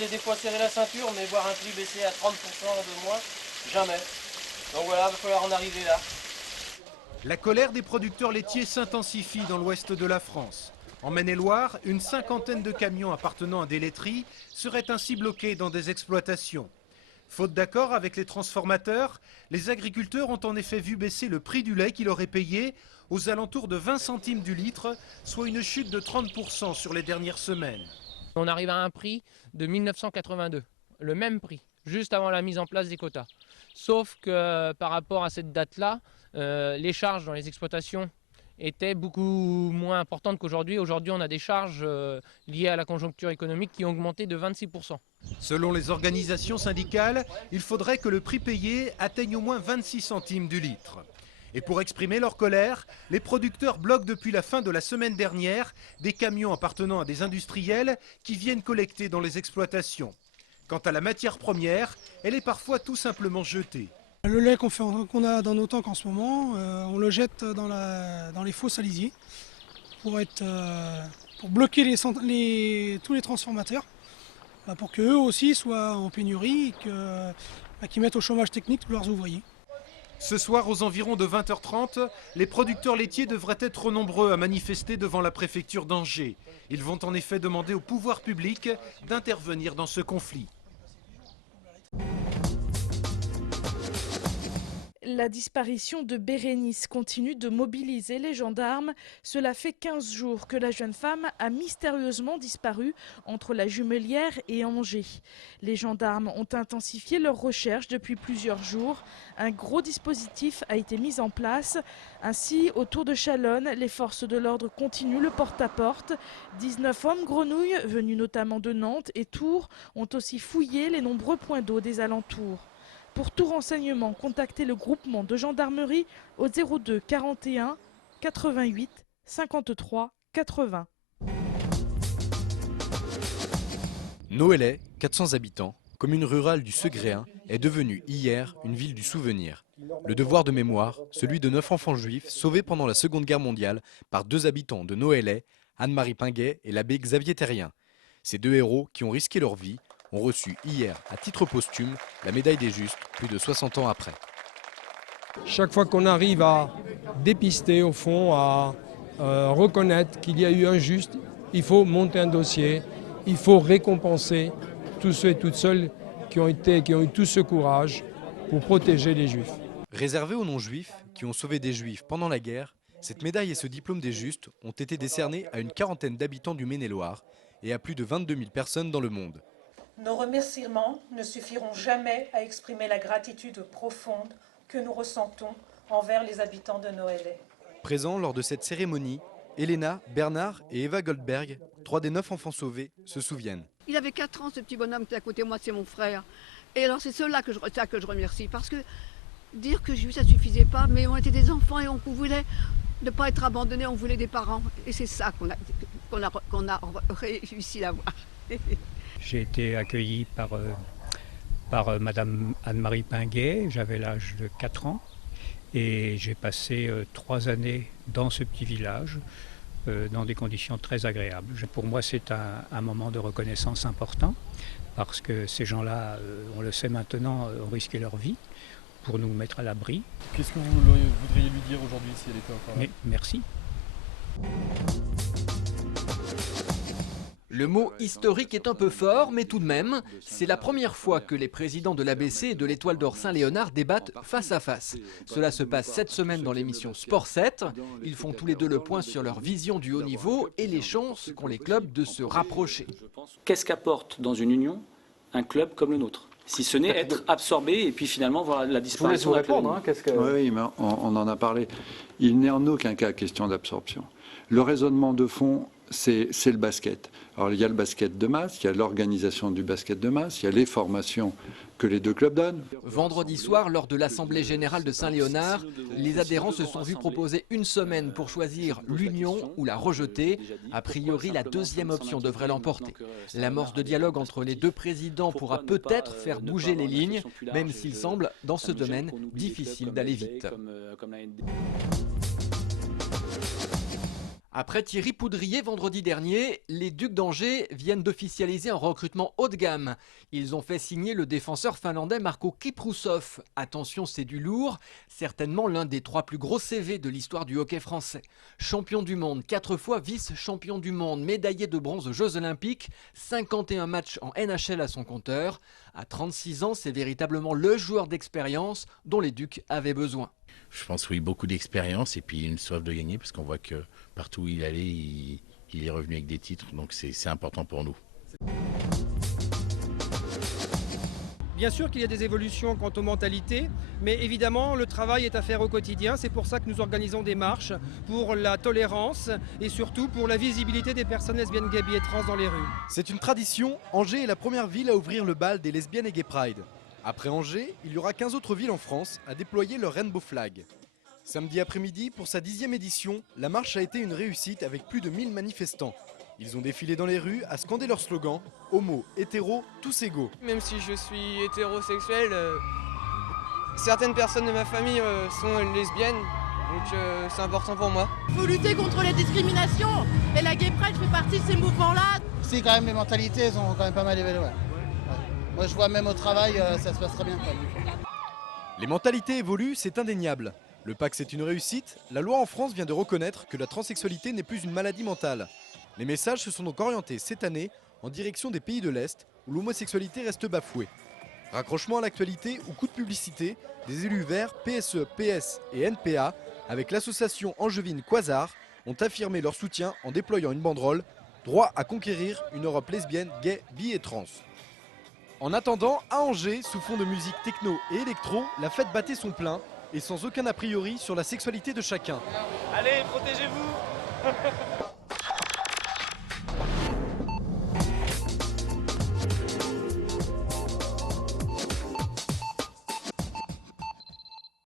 c'est des fois serrer la ceinture, mais voir un prix baisser à 30% de moins, jamais. Donc voilà, il va falloir en arriver là. La colère des producteurs laitiers s'intensifie dans l'ouest de la France. En Maine-et-Loire, une cinquantaine de camions appartenant à des laiteries seraient ainsi bloqués dans des exploitations. Faute d'accord avec les transformateurs, les agriculteurs ont en effet vu baisser le prix du lait qu'ils auraient payé aux alentours de 20 centimes du litre, soit une chute de 30% sur les dernières semaines. On arrive à un prix de 1982, le même prix, juste avant la mise en place des quotas. Sauf que par rapport à cette date-là, les charges dans les exploitations étaient beaucoup moins importantes qu'aujourd'hui. Aujourd'hui, on a des charges liées à la conjoncture économique qui ont augmenté de 26%. Selon les organisations syndicales, il faudrait que le prix payé atteigne au moins 26 centimes du litre. Et pour exprimer leur colère, les producteurs bloquent depuis la fin de la semaine dernière des camions appartenant à des industriels qui viennent collecter dans les exploitations. Quant à la matière première, elle est parfois tout simplement jetée. Le lait qu'on a dans nos tanks en ce moment, on le jette dans les fosses à lisier pour bloquer tous les transformateurs, pour qu'eux aussi soient en pénurie et qu'ils mettent au chômage technique tous leurs ouvriers. Ce soir, aux environs de 20h30, les producteurs laitiers devraient être nombreux à manifester devant la préfecture d'Angers. Ils vont en effet demander au pouvoir public d'intervenir dans ce conflit. La disparition de Bérénice continue de mobiliser les gendarmes. Cela fait 15 jours que la jeune femme a mystérieusement disparu entre la Jumelière et Angers. Les gendarmes ont intensifié leurs recherches depuis plusieurs jours. Un gros dispositif a été mis en place. Ainsi, autour de Chalonne, les forces de l'ordre continuent le porte-à-porte. 19 hommes grenouilles, venus notamment de Nantes et Tours, ont aussi fouillé les nombreux points d'eau des alentours. Pour tout renseignement, contactez le groupement de gendarmerie au 02 41 88 53 80. Noëlais, 400 habitants, commune rurale du Segréen, est devenue hier une ville du souvenir. Le devoir de mémoire, celui de 9 enfants juifs sauvés pendant la Seconde Guerre mondiale par 2 habitants de Noëlais, Anne-Marie Pinguet et l'abbé Xavier Terrien. Ces 2 héros qui ont risqué leur vie ont reçu hier, à titre posthume, la médaille des Justes, plus de 60 ans après. Chaque fois qu'on arrive à dépister, au fond, à reconnaître qu'il y a eu un juste, il faut monter un dossier, il faut récompenser tous ceux et toutes celles qui ont eu tout ce courage pour protéger les Juifs. Réservés aux non-juifs qui ont sauvé des Juifs pendant la guerre, cette médaille et ce diplôme des Justes ont été décernés à une quarantaine d'habitants du Maine-et-Loire et à plus de 22 000 personnes dans le monde. Nos remerciements ne suffiront jamais à exprimer la gratitude profonde que nous ressentons envers les habitants de Noëlais. Présents lors de cette cérémonie, Elena, Bernard et Eva Goldberg, 3 des 9 enfants sauvés, se souviennent. Il avait 4 ans, ce petit bonhomme qui est à côté de moi, c'est mon frère. Et alors c'est ceux-là que je remercie, parce que dire que ça ne suffisait pas, mais on était des enfants et on voulait ne pas être abandonnés, on voulait des parents. Et c'est ça qu'on a réussi à avoir. J'ai été accueilli par Madame Anne-Marie Pinguet, j'avais l'âge de 4 ans et j'ai passé 3 années dans ce petit village dans des conditions très agréables. Pour moi c'est un moment de reconnaissance important parce que ces gens-là, on le sait maintenant, ont risqué leur vie pour nous mettre à l'abri. Qu'est-ce que vous voudriez lui dire aujourd'hui si elle était encore là? Merci. Le mot historique est un peu fort, mais tout de même, c'est la première fois que les présidents de l'ABC et de l'Étoile d'Or Saint-Léonard débattent face à face. Cela se passe cette semaine dans l'émission Sport 7. Ils font tous les deux le point sur leur vision du haut niveau et les chances qu'ont les clubs de se rapprocher. Qu'est-ce qu'apporte dans une union un club comme le nôtre ? Si ce n'est être absorbé et puis finalement voir la disparition d'un club. Oui, mais on en a parlé. Il n'est en aucun cas question d'absorption. Le raisonnement de fond, c'est le basket. Alors il y a le basket de masse, il y a l'organisation du basket de masse, il y a les formations que les 2 clubs donnent. Vendredi soir, lors de l'Assemblée Générale de Saint-Léonard, les adhérents se sont vus proposer une semaine pour choisir l'union ou la rejeter. A priori, la deuxième option devrait l'emporter. L'amorce de dialogue entre les 2 présidents pourra peut-être faire bouger les lignes, même s'il semble, dans ce domaine, difficile d'aller vite. Après Thierry Poudrier vendredi dernier, les Ducs d'Angers viennent d'officialiser un recrutement haut de gamme. Ils ont fait signer le défenseur finlandais Marko Kiprusoff. Attention, c'est du lourd, certainement l'un des 3 plus gros CV de l'histoire du hockey français. Champion du monde, 4 fois vice-champion du monde, médaillé de bronze aux Jeux Olympiques, 51 matchs en NHL à son compteur. À 36 ans, c'est véritablement le joueur d'expérience dont les Ducs avaient besoin. Je pense oui, beaucoup d'expérience et puis une soif de gagner parce qu'on voit que partout où il allait, il est revenu avec des titres, donc c'est important pour nous. Bien sûr qu'il y a des évolutions quant aux mentalités, mais évidemment le travail est à faire au quotidien. C'est pour ça que nous organisons des marches pour la tolérance et surtout pour la visibilité des personnes lesbiennes, gays, bi et trans dans les rues. C'est une tradition, Angers est la première ville à ouvrir le bal des lesbiennes et gay pride. Après Angers, il y aura 15 autres villes en France à déployer leur rainbow flag. Samedi après-midi, pour sa 10e édition, la marche a été une réussite avec plus de 1000 manifestants. Ils ont défilé dans les rues à scander leur slogan « Homo, hétéro, tous égaux ». Même si je suis hétérosexuel, certaines personnes de ma famille sont lesbiennes, donc c'est important pour moi. Il faut lutter contre les discriminations et la Gay Pride fait partie de ces mouvements-là. Si, quand même, les mentalités elles ont quand même pas mal évolué. Ouais. Moi je vois même au travail, ça se passe très bien. Les mentalités évoluent, c'est indéniable. Le Pacs est une réussite, la loi en France vient de reconnaître que la transsexualité n'est plus une maladie mentale. Les messages se sont donc orientés cette année en direction des pays de l'Est où l'homosexualité reste bafouée. Raccrochement à l'actualité ou coup de publicité, des élus verts PSE, PS et NPA avec l'association angevine Quasar ont affirmé leur soutien en déployant une banderole « Droit à conquérir une Europe lesbienne, gay, bi et trans ». En attendant, à Angers, sous fond de musique techno et électro, la fête battait son plein et sans aucun a priori sur la sexualité de chacun. Allez, protégez-vous.